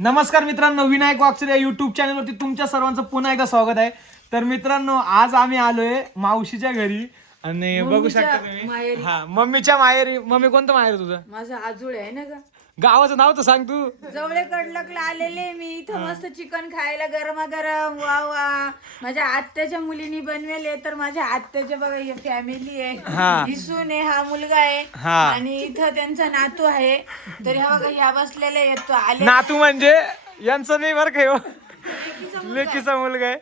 नमस्कार मित्रांनो, विनायक वाकचरे या युट्यूब चॅनलवरती तुमच्या सर्वांचं पुन्हा एकदा स्वागत आहे. तर मित्रांनो, आज आम्ही आलोय मावशीच्या घरी आणि बघू शकता तुम्ही. हा, मम्मीच्या माहेरी. मम्मी कोणतं माहेर तुझं? माझं आजूळ आहे ना ग. गावाचं नाव तर सांग तू. जवळे कडलकला आलेले मी इथं मस्त चिकन खायला गरमागरम. वा वा, माझ्या आत्याच्या मुलीनी बनवेले. तर माझ्या आत्याच्या बघा ही फॅमिली आहे, हिसून आहे, हा मुलगा आहे आणि इथं त्यांचा नातू आहे. तर ह्या बघा ह्या बसलेले येतो आले. नातू म्हणजे यांचं नाही बरं काय, लेकीचा मुलगा आहे.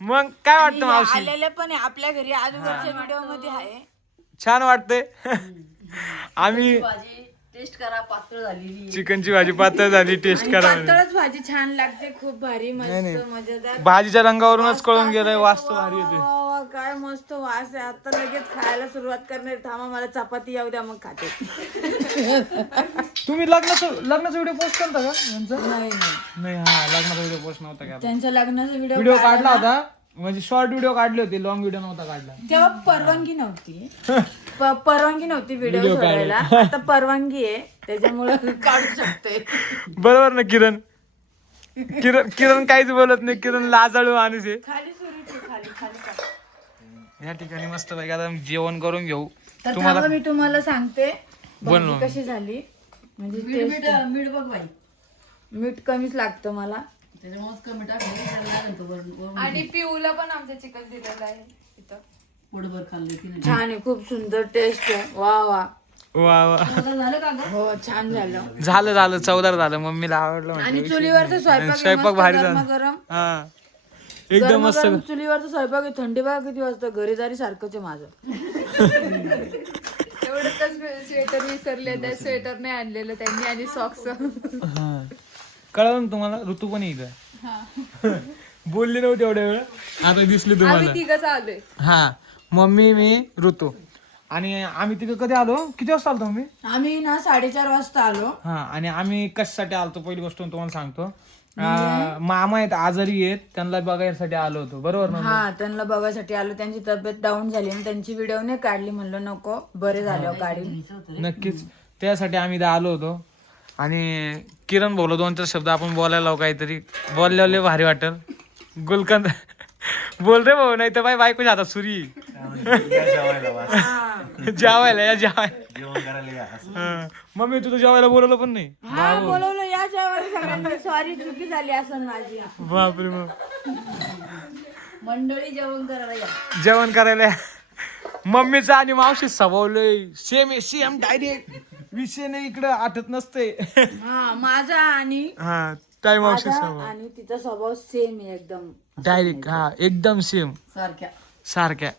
मग काय वाटतं मावशी? आलेले पण आहे आपल्या घरी, अगोदरच्या व्हिडिओ मध्ये आहे. छान वाटतंय. आम्ही टेस्ट करा, पातळ झालेली चिकनची भाजी पातळ झाली, टेस्ट करा. पातळच भाजी छान लागते, खूप भारी, मस्त मजेदार. भाजीच्या रंगावरूनच कळून गेलंय, वास तर भारी येते. वा, काय मस्त वास आहे. आता लगेच खायला सुरुवात करणार. थांबा, मला चपाती येऊ द्या, मग खाते. तुम्ही लग्नाचा व्हिडिओ पोस्ट करता का यांचं? नाही नाही, हा, लग्नाचा व्हिडिओ पोस्ट नव्हता का? त्यांच्या लग्नाचा व्हिडिओ काढला होता, म्हणजे शॉर्ट व्हिडिओ काढले होते, लॉंग व्हिडिओ नव्हता काढला. तेव्हा परवानगी नव्हती. परवानगी नव्हती व्हिडिओ सोडायला. आता परवानगी आहे, त्याच्यामुळे काढू शकते. बरोबर ना किरण? किरण काहीच बोलत नाही. किरण लाजाळू माणूस आहे. खाली सुरू खाली खाली टाक. या ठिकाणी मस्त पैकी आता जेवण करून घेऊ. तर थांबा, मी तुम्हाला सांगते बोल भाजी कशी झाली. म्हणजे मीठ बघ बाई, मीठ कमीच लागतं मला. त्याच्यामुळेच कमी टाकलं. आणि पिऊला पण आमचं चिकन दिलेलं आहे इथं. पोटभर खाल्ले की नाही? छान आहे, खूप सुंदर टेस्ट आहे. वा वा वा वा, झालं का ग? हो, छान झालं. झालं चवदार झालं. मम्मीला आवडलं आणि म्हणजे. चुलीवरचा स्वयंपाक भारी झाला. गरम हा, एकदम मस्त. चुलीवरचा स्वयंपाक आहे. थंडी बघा किती वाजता. घरी जारी सारखंच आहे माझं. एवढंच स्वेटर विसरले, त्या स्वेटर नाही आणलेलं त्यांनी आणि सॉक्स. कळलं ना तुम्हाला? ऋतू पण येईल का? बोलली नव्हती एवढ्या वेळ, आता दिसली आम्ही तुम्हाला. तिघच आलोय. हा, मम्मी, मी, ऋतू. आणि आम्ही तिथे कधी आलो? किती वाजता आलो मम्मी? आम्ही ना 4:30 वाजता आलो. हा, आणि आम्ही कशासाठी आलतो पहिली गोष्ट तुम्हाला सांगतो. मामा आहेत, आजारी आहेत, त्यांना बघायसाठी आलो होतो. बरोबर ना? हा, त्यांना बघायसाठी आलो. त्यांची तब्येत डाऊन झाली आणि त्यांची व्हिडिओ नाही काढली. म्हणलं नको, बरे झाल्यावर काढी. नक्कीच, त्यासाठी आम्ही इथं आलो होतो. आणि किरण बोललो 2-4 शब्द आपण बोलायला लावू, काहीतरी बोलल्यावर लय भारी वाटेल. गुलकंद बोल रे भाऊ, नाही तर बाई बायकोच्या हातात सुरी. जेवायला या, जेवायला. मम्मी तुझं जेवायला बोलवलं पण नाही? हा, बोलवलं या जेवायला सगळ्यांना. सॉरी, चुकी झाली असं माझी. बापरे. मग मंडळी जेवण करायला या. जेवण करायला मम्मीचा आणि मावशी स्वभावलंय सेम डायरेक्ट. विषय नाही इकडं आठत नसते. हा, माझा आणि हा, ताई मावशी माझा स्वभाव आणि तिचा स्वभाव सेम आहे एकदम. डायरेक्ट. हा, एकदम सेम सारख्या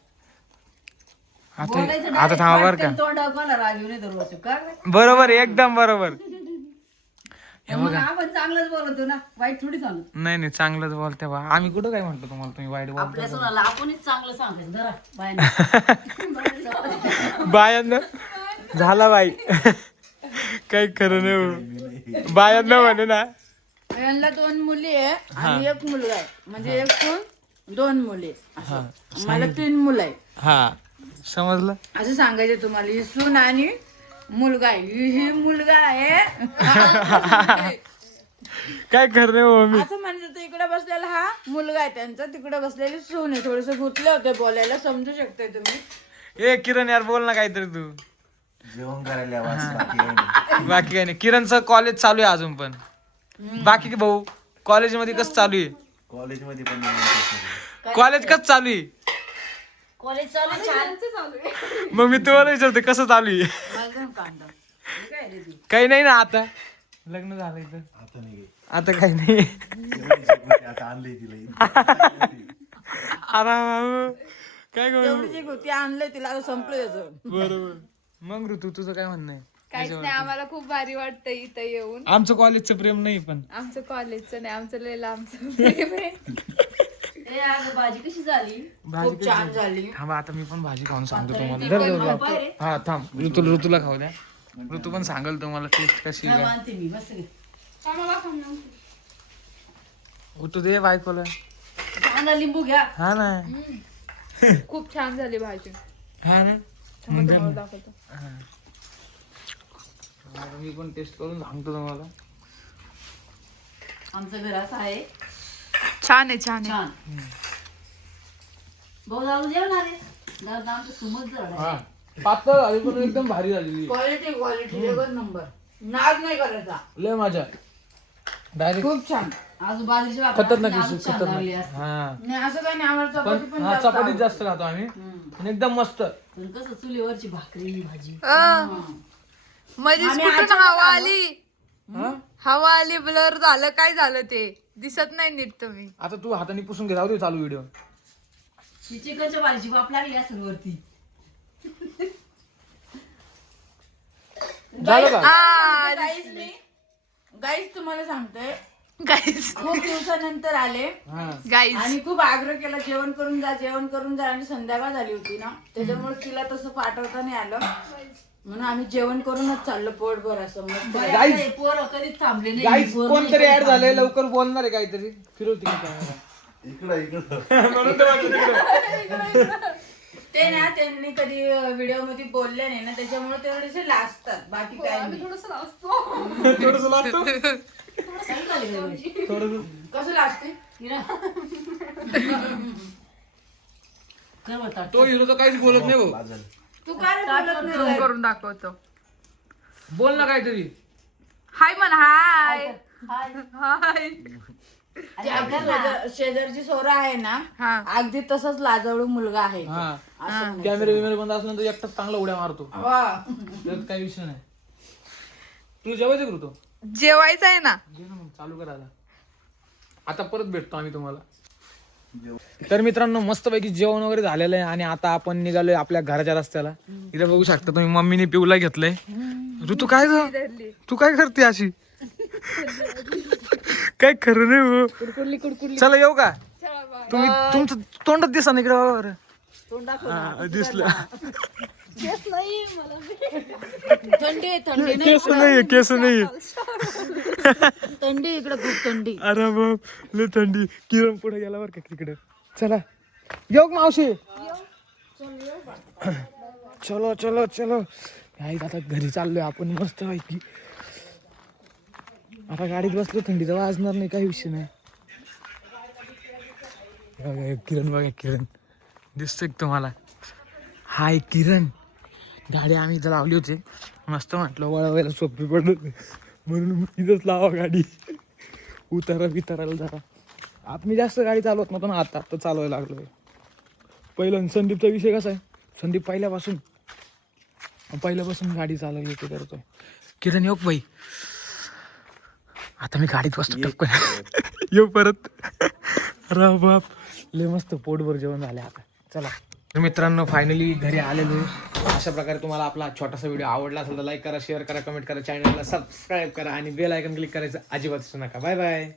आता थांबा बर का. तोंडाला राग येऊन येतो रोज. का ग? बरोबर, एकदम बरोबर. मग आपण चांगलंच बोलतो ना, वाईट थोडी सांगतो. नाही, चांगलंच बोलते बा. आम्ही कुठं काय म्हणतो तुम्हाला, तुम्ही वाईट बोलता? आपल्या सोनाला आपणच चांगलं सांगायचं. जरा बाय बायांना झाला बाई. काही खरं नाही. बायांना म्हणे ना, यांना 2 मुली आहे आणि 1 मुलगा आहे. म्हणजे 1 सून 2 मुली. मला 3 मुलं आहे. हा, समजलं. असं सांगायचं तुम्हाला. ही सून आणि मुलगा आहे. ही मुलगा आहे. काय खरं नाही मम्मी. असं म्हणजे इकडे बसलेला हा मुलगा आहे त्यांचा, तिकडे बसलेली सून आहे. थोडस गुतले होते बोलायला, समजू शकताय तुम्ही. ए किरण यार, बोल ना काहीतरी तू. जेवण करायला बाकी काही नाही. किरणचं कॉलेज चालू आहे अजून पण. बाकी की भाऊ, कॉलेज मध्ये कसं चालू आहे? कॉलेजमध्ये पण कॉलेज कसं चालू आहे? कॉलेज चालू छान. मग मी तुम्हाला विचारते कसं चालू आहे? काही नाही ना, आता लग्न झालंय तर आता नाही आता काही नाही. आता आणलंय तिला. आराम. काय करू? तेवढीच एक होती, आणलंय तिला, आता संपलं त्याचं. बरोबर. मग ऋतू तुझं काय म्हणणं आहे? काहीच नाही, आम्हाला खूप भारी वाटतं इथं येऊन. आमचं कॉलेजचं प्रेम नाही, पण आमचं कॉलेजचं नाही, आमचं लय लांबचं प्रेम आहे. ए, अगं, भाजी कशी झाली? खूप छान झाली. थांबा, आता मी पण भाजी खाऊन सांगतो तुम्हाला. हा, थांब, ऋतूला खाऊ द्या. ऋतू पण सांगेल तुम्हाला टेस्ट कशी आहे. मानते मी, बस गे. ऋतू दे बायकोला. कांदा लिंबू घ्या. हा ना. खूप छान झाली भाजी. हा ना. तुम्हाला दाखवतो. मी पण टेस्ट करून सांगतो तुम्हाला. आमचं घर असं आहे छान आहे छान आहे. छान. भाऊ जाऊ जेवण आले दादा आमचं सुमत जवळ हा पातळ झाली पण एकदम भारी झालेली. क्वालिटी एकच नंबर. नाद नाही करायचा. लय मजा डायरेक्ट खूप छान. आजूबाजूची खतरनाक लागली खतरनाक. असते. हा नाही असं काही नाही आम्हाला चपाती पण पण हा जास्त चपातीत आवडते. जास्त खातो आम्ही आणि एकदम मस्त. पण कसं चुलीवरची भाकरी भाजी मध्येच आम्ही कुठून अचानक हवा आलो. आली हा हवा आली ब्लर झालं काय झालं ते दिसत नाही नीट तुम्ही. आता तू हाताने पुसून घे, राहू दे चालू व्हिडिओ. ही चिकनच्या भाजीची वाफ लागली असेल वरती. झालं का? गाईस तुम्हाला सांगते गाईज खूप दिवसानंतर आले हा गाईज आणि खूप आग्रह केला जेवण करून जा आणि संध्याकाळ झाली होती ना त्याच्यामुळे तिला तसं पाठवता नाही आलं म्हणून आम्ही जेवण करूनच चाललो पोटभर असं मस्त. गाईज हे पोरं कधीच थांबले नाही. गाईज पोरं कोणतरी नाही ऍड झालंय, लवकर बोलणार आहे काहीतरी. फिरवते का camera? इकडं म्हणून तर वाटलं तिकडं. ते ना त्यांनी कधी व्हिडिओ मध्ये बोलले नाही ना त्याच्यामुळे ते थोडेसे लाजतात बाकी काय नाही. थोडंसं लागतं. सगळं झाली गं. थोडंसं. कसं लाजते कर बरं ताट. तो हिरो तर काहीच बोलत नाही भाऊ. बाजल. तू काय रे बोलत नाही झूम रे? करून दाखवतो. बोल ना काहीतरी. हाय म्हण हाय हाय. हाय. ते आपल्या शेजारची सोरा आहे ना हा अगदी तसंच लाजळू मुलगा आहे तो. हा असं म्हणायचं. कॅमेरे बिमेरे बंद असल्यानंतर एकटाच चांगला उड्या मारतो. वा. त्यात काही विषय नाही. तू जेवायचं करू तो जेवायचं आहे ना. घे ना मग, चालू करायला. आता परत भेटतो आम्ही तुम्हाला. तर मित्रांनो मस्तपैकी जेवण वगैरे झालेलं आहे आणि आता आपण निघालोय आपल्या घराच्या रस्त्याला. इथे बघू शकता तुम्ही मम्मीने पिऊला घेतलंय. ऋतू काय ग तू काय करते अशी? काय खरं नाही भाऊ. चला येऊ का? तुम्ही तुमचं तोंडात दिसा ना इकडे बाबा बरं. हा, दिसलं. थंडी आहे थंडी नाही केस नाहीये केस नाहीये. थंडी इकडे खूप थंडी. अरे बाप लय थंडी. किरण पुढे गेला बरं का तिकडे. चला येऊ का मावशी? चलो चलो चलो. आता घरी चाललोय आपण मस्त पैकी. आता गाडीत बसलो थंडीचा वाजणार नाही काही विषय नाही. बघा, किरण बघा किरण दिसतोय का तुम्हाला? हाय किरण. गाडी आम्ही इथं लावली होती मस्त म्हटलं वळवायला सोपी पडत म्हणून इथंच लावा गाडी. उतारायला जरा आत मी जास्त गाडी चालवत नव्हतो ना आता चालवायला लागलोय. पहिलं संदीपचा विषय कसा आहे, संदीप पहिल्यापासून गाडी चालवली होती करतोय. किरण येऊ बाई आता मी गाडीत बसतो टपकन. येऊ परत. अरे बाप लय मस्त पोटभर जेवण झाले आता. चला तर मित्रांनो फायनली घरी आलेलो आहे. अशा प्रकारे तुम्हाला आपला छोटासा व्हिडिओ आवडला असेल तर लाईक करा, शेअर करा, कमेंट करा, चॅनलला सबस्क्राईब करा आणि बेल आयकन क्लिक करायचं अजिबात विसरू नका. Bye bye.